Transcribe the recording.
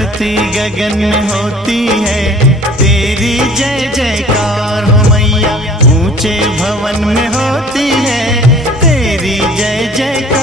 धरती गगन में होती है तेरी जय जयकार हो मैया। ऊंचे भवन में होती है तेरी जय जयकार।